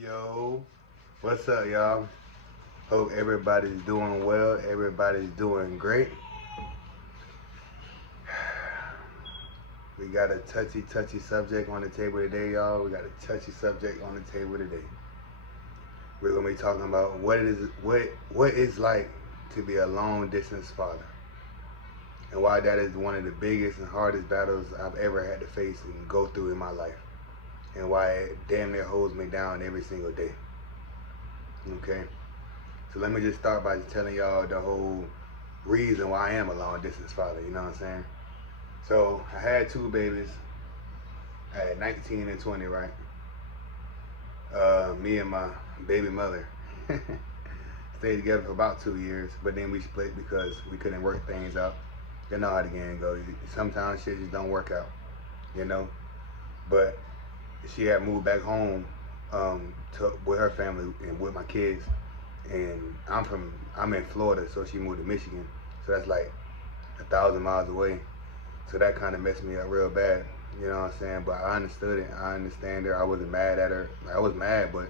Yo, what's up, y'all? Hope everybody's doing well. Everybody's doing great. We got a touchy subject on the table today, y'all. We got a touchy subject on the table today. We're gonna be talking about what it's like to be a long distance father, and why that is one of the biggest and hardest battles I've ever had to face and go through in my life, and why it damn near holds me down every single day. Okay. So let me just start by just telling y'all the whole reason why I am a long distance father, you know what I'm saying? So I had two babies at 19 and 20, right? Me and my baby mother stayed together for about 2 years, but then we split because we couldn't work things out. You know how the game goes. Sometimes shit just don't work out, you know? But she had moved back home with her family and with my kids. And I'm in Florida, so she moved to Michigan. So that's like 1,000 miles away. So that kind of messed me up real bad. You know what I'm saying? But I understood it. I understand her. I wasn't mad at her. I was mad, but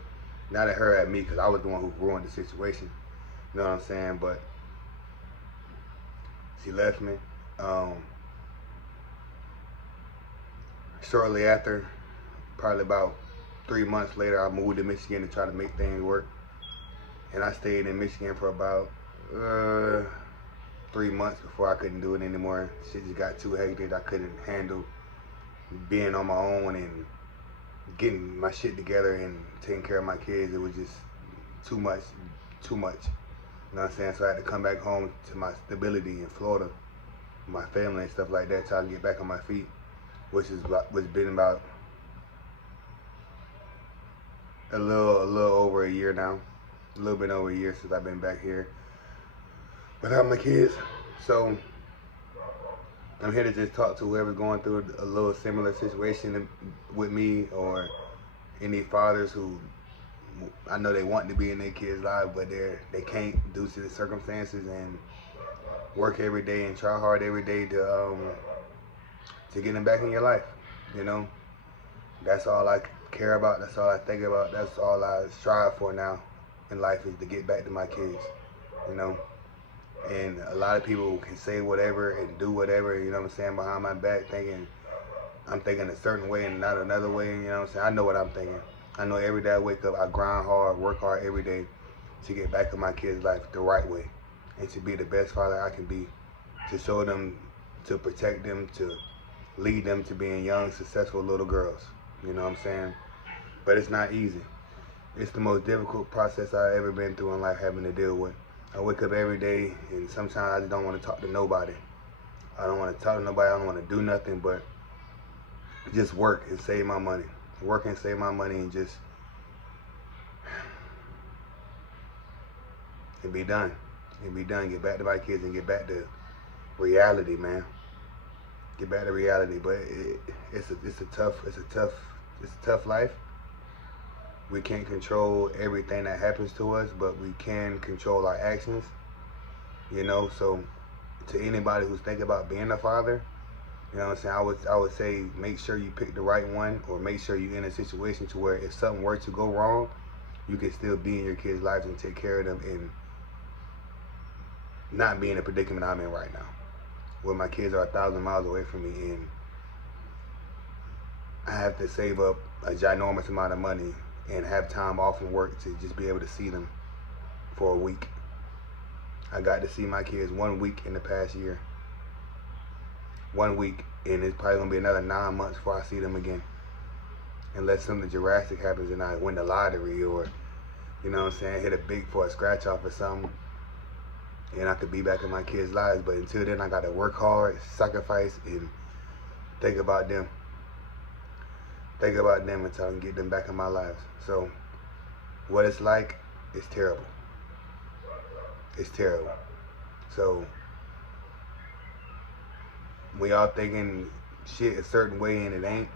not at her, at me, because I was the one who ruined the situation. You know what I'm saying? But she left me. Shortly after, probably about 3 months later, I moved to Michigan to try to make things work. And I stayed in Michigan for about 3 months before I couldn't do it anymore. Shit just got too hectic. I couldn't handle being on my own and getting my shit together and taking care of my kids. It was just too much. You know what I'm saying? So I had to come back home to my stability in Florida, my family and stuff like that, so I can get back on my feet, which been about a little over a year now. A little bit over a year since I've been back here without my kids. So I'm here to just talk to whoever's going through a little similar situation with me, or any fathers who I know they want to be in their kids' lives, but they can't due to the circumstances, and work every day and try hard every day to get them back in your life. You know, that's all I care about. That's all I think about. That's all I strive for now in life, is to get back to my kids, you know? And a lot of people can say whatever and do whatever, you know what I'm saying, behind my back, I'm thinking a certain way and not another way, you know what I'm saying? I know what I'm thinking. I know every day I wake up, I grind hard, work hard every day to get back in my kids' life the right way, and to be the best father I can be, to show them, to protect them, to lead them to being young, successful little girls, you know what I'm saying? But it's not easy. It's the most difficult process I've ever been through in life, having to deal with. I wake up every day, and sometimes I just don't want to talk to nobody. I don't want to talk to nobody. I don't want to do nothing but just work and save my money. Work and save my money and just and be done. And be done. Get back to my kids and get back to reality, man. Get back to reality. But it's a tough life. We can't control everything that happens to us, but we can control our actions, you know? So to anybody who's thinking about being a father, you know what I'm saying, I would say make sure you pick the right one, or make sure you're in a situation to where if something were to go wrong, you can still be in your kids' lives and take care of them, and not be in the predicament I'm in right now, where my kids are 1,000 miles away from me, and I have to save up a ginormous amount of money and have time off from work to just be able to see them for a week. I got to see my kids 1 week in the past year. 1 week, and it's probably gonna be another 9 months before I see them again. Unless something drastic happens and I win the lottery, or, you know what I'm saying, hit a big for a scratch off or something, and I could be back in my kids' lives. But until then, I gotta work hard, sacrifice, and think about them. Think about them until I can get them back in my lives. So what it's like is terrible. It's terrible. So when y'all thinking shit a certain way and it ain't,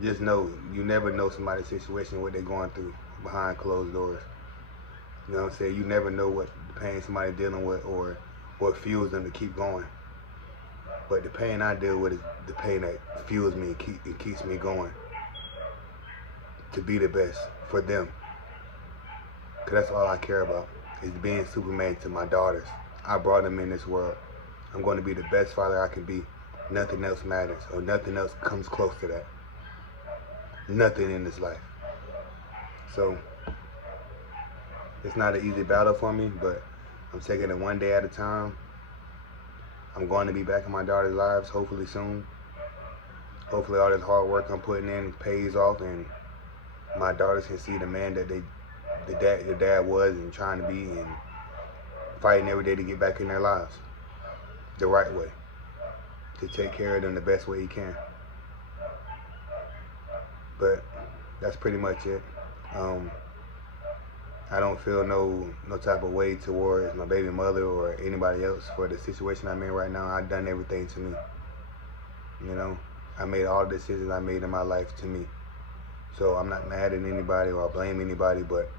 just know you never know somebody's situation, what they're going through behind closed doors. You know what I'm saying? You never know what pain somebody's dealing with, or what fuels them to keep going. But the pain I deal with is the pain that fuels me and keeps me going. to be the best for them. Because that's all I care about, is being Superman to my daughters. I brought them in this world. I'm going to be the best father I can be. Nothing else matters, or nothing else comes close to that. Nothing in this life. So, it's not an easy battle for me, but I'm taking it one day at a time. I'm going to be back in my daughter's lives, hopefully soon. Hopefully all this hard work I'm putting in pays off, and my daughters can see the man that the dad was and trying to be, and fighting every day to get back in their lives the right way, to take care of them the best way he can. But that's pretty much it. I don't feel no type of way towards my baby mother or anybody else for the situation I'm in right now. I've done everything to me. You know, I made all the decisions I made in my life to me. So I'm not mad at anybody or I blame anybody but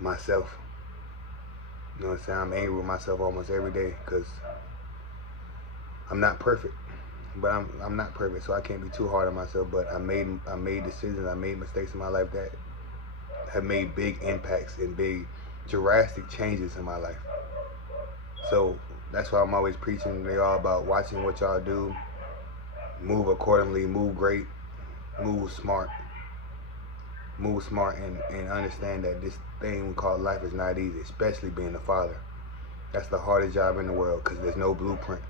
myself. You know what I'm saying? I'm angry with myself almost every day because I'm not perfect. But I'm not perfect, so I can't be too hard on myself. But I made decisions, I made mistakes in my life that have made big impacts and big drastic changes in my life. So that's why I'm always preaching to y'all about watching what y'all do, move accordingly, move great, move smart, and understand that this thing called life is not easy, especially being a father. That's the hardest job in the world because there's no blueprint.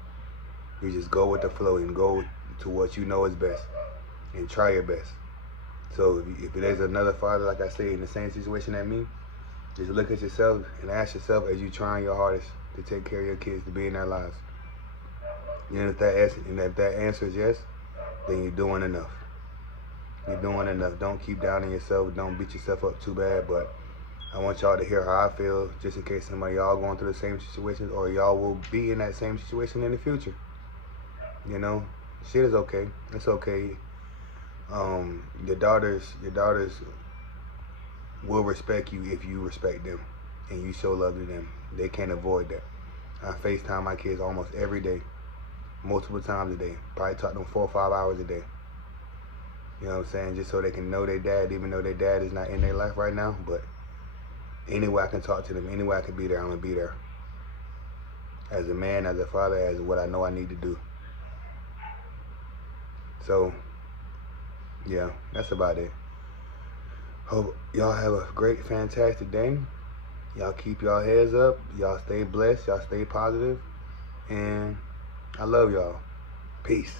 You just go with the flow and go to what you know is best and try your best. So if there's another father, like I say, in the same situation as me, just look at yourself and ask yourself as you trying your hardest to take care of your kids, to be in their lives. And if that answer is yes, then you're doing enough. You're doing enough. Don't keep downing yourself. Don't beat yourself up too bad. But I want y'all to hear how I feel, just in case some of y'all going through the same situations or y'all will be in that same situation in the future. You know, shit is okay. It's okay. Your daughters will respect you if you respect them and you show love to them. They can't avoid that. I FaceTime my kids almost every day, multiple times a day. Probably talk to them 4 or 5 hours a day. You know what I'm saying? Just so they can know their dad, even though their dad is not in their life right now. But anyway I can talk to them, anyway I can be there, I'm gonna be there. As a man, as a father, as what I know I need to do. So, yeah, that's about it. Hope y'all have a great, fantastic day. Y'all keep y'all heads up. Y'all stay blessed. Y'all stay positive. And I love y'all. Peace.